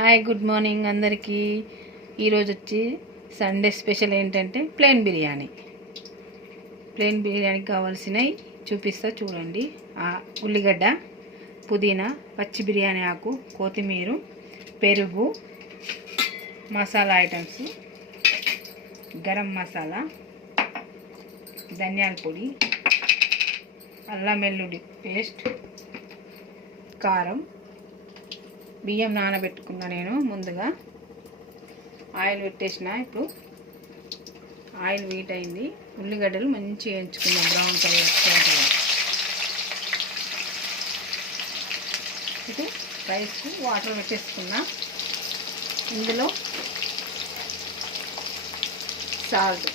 Hi good morning అందరికీ. ఈరోజు వచ్చి సండే స్పెషల్ ఏంటంటే ప్లెయిన్ బిర్యానీకి కావాల్సినవి చూపిస్తా చూడండి. ఉల్లిగడ్డ, పుదీనా, పచ్చి బిర్యానీ ఆకు, కొత్తిమీర, పెరుగు, మసాలా ఐటమ్స్, గరం మసాలా, ధనియాల పొడి, అల్లం వెల్లుల్లి పేస్ట్, కారం, బియ్యం నానబెట్టుకున్నా నేను ముందుగా. ఆయిల్ పెట్టేసిన. ఇప్పుడు ఆయిల్ హీట్ అయింది. ఉల్లిగడ్డలు మంచిగా వేయించుకున్నాం బ్రౌన్ కలర్ వచ్చేంతగా. ఇప్పుడు రైస్కు వాటర్ పెట్టేసుకున్నా. ఇందులో సాల్ట్,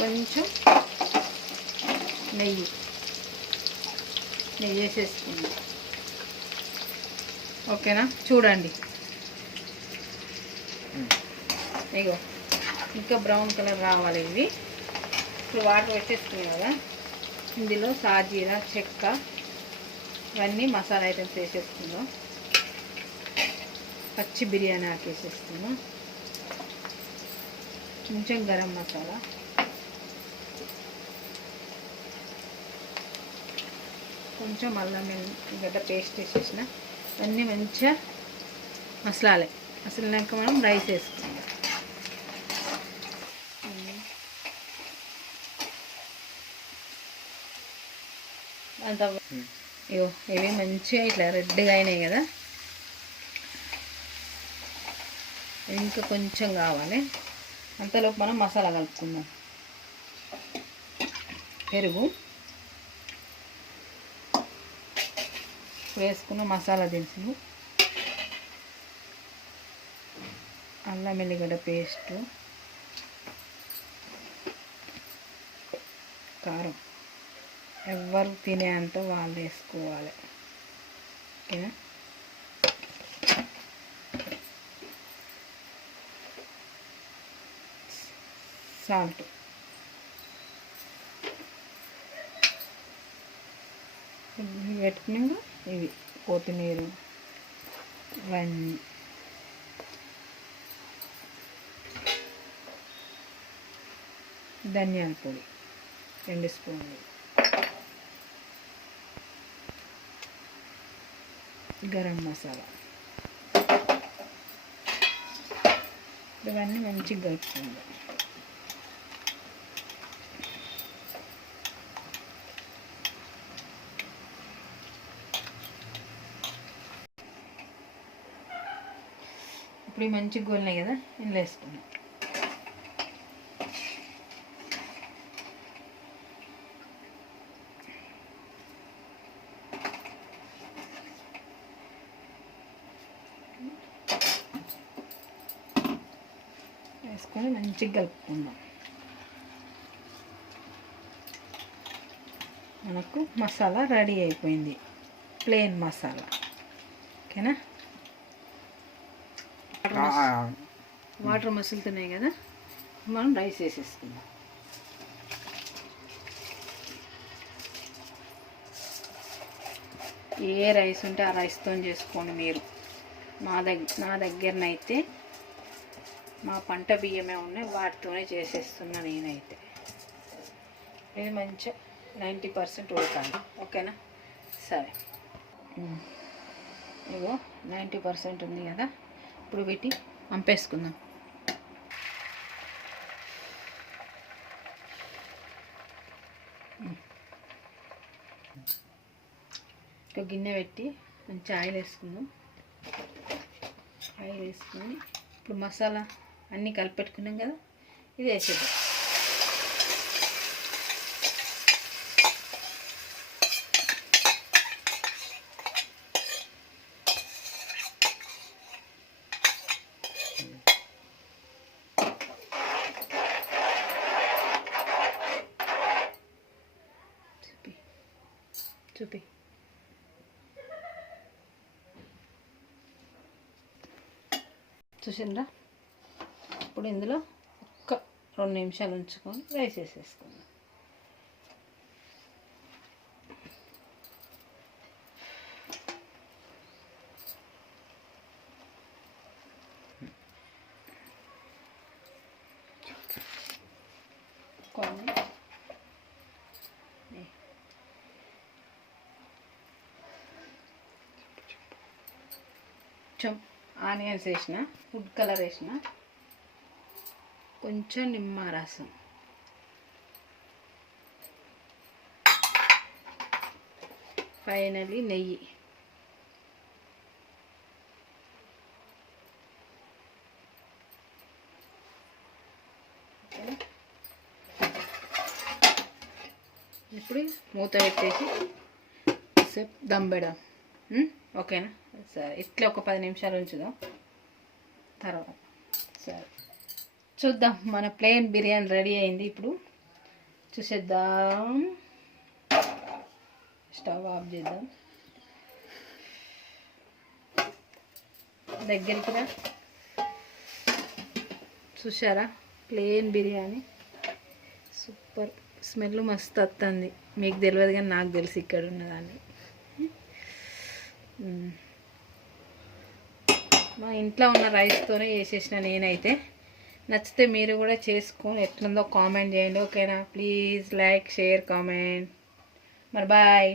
కొంచెం నెయ్యి వేసేసుకుందాం. ఓకేనా? చూడండి. ఇగో ఇంకా బ్రౌన్ కలర్ రావాలి ఇవి. ఇప్పుడు వాటర్ పెట్టేసుకున్నాయి కదా, ఇందులో సాజీరా, చెక్క, ఇవన్నీ మసాలా ఐటమ్స్ వేసేసుకుందాం. పచ్చి బిర్యానీ ఆకు వేసేసుకుందాం. కొంచెం గరం మసాలా, కొంచెం అల్లం వెల్లిగడ్డ పేస్ట్ వేసేసిన. అన్నీ మంచిగా మసలాక మనం రైస్ వేసుకుందాం. అంత ఇగో ఇవి మంచిగా ఇట్లా రెడ్గా అయినాయి కదా. ఇంకా కొంచెం కావాలి. అంతలోపు మనం మసాలా కలుపుకుందాం. పెరుగు వేసుకున్న మసాలా దినుసులు, అల్లం వెల్లిగడ్డ పేస్టు, కారం ఎవరు తినే అంత వాళ్ళు వేసుకోవాలి. ఓకేనా? సాల్ట్, పెట్టుకున్నాక ఇవి కొత్తిమీర, ఇవన్నీ ధనియాల పొడి 2 స్పూన్లు, గరం మసాలా, ఇవన్నీ మంచిగా కలుపుకుందాం. ఇప్పుడు మంచిగా గోలినాయి కదా, ఇందులో వేసుకున్నాం. వేసుకొని మంచిగా కలుపుకుందాం. మనకు మసాలా రెడీ అయిపోయింది, ప్లెయిన్ మసాలా. ఓకేనా? వాటర్ మసులుతున్నాయి కదా, మనం రైస్ వేసేసుకుందాం. ఏ రైస్ ఉంటే ఆ రైస్తో చేసుకోండి మీరు. నా దగ్గరనైతే మా పంట బియ్యమే ఉన్నాయి, వాటితోనే చేసేస్తున్నా నేనైతే. ఇది మంచిగా 90% ఉడకాలి. ఓకేనా? సరే, ఇగో 90% ఉంది కదా. ఇప్పుడు పెట్టి పంపేసుకుందాం. ఒక గిన్నె పెట్టి మంచి ఆయిల్ వేసుకుందాం. ఆయిల్ వేసుకొని ఇప్పుడు మసాలా అన్నీ కలిపి పెట్టుకున్నాం కదా, ఇది వేసేద్దాం. చూపి చూసిండ్రా? ఇప్పుడు ఇందులో ఒక్క 2 నిమిషాలు ఉంచుకొని రైస్ వేసేసుకుందాం. వేసుకొని కొంచెం ఆనియన్స్ వేసిన, ఫుడ్ కలర్ వేసిన, కొంచెం నిమ్మరసం, ఫైనలీ నెయ్యి. ఇప్పుడు మూత పెట్టేసి సేపు దమ్ పెడదాం. ఓకేనా? సరే, ఇట్లా ఒక 10 నిమిషాలు ఉంచుదాం. తర్వాత సరే చూద్దాం. మన ప్లేన్ బిర్యానీ రెడీ అయింది. ఇప్పుడు చూసేద్దాం. స్టవ్ ఆఫ్ చేద్దాం. దగ్గరికి రా. చూసారా ప్లేన్ బిర్యానీ? సూపర్ స్మెల్ మస్తు వస్తుంది. మీకు తెలియదు కానీ నాకు తెలుసు ఇక్కడ ఉన్నదాన్ని. మా ఇంట్లో ఉన్న రైస్తోనే చేసేసిన నేనైతే. నచ్చితే మీరు కూడా చేసుకొని ఎట్లుందో కామెంట్ చేయండి. ఓకేనా? Please like, share, comment. మరి బాయ్.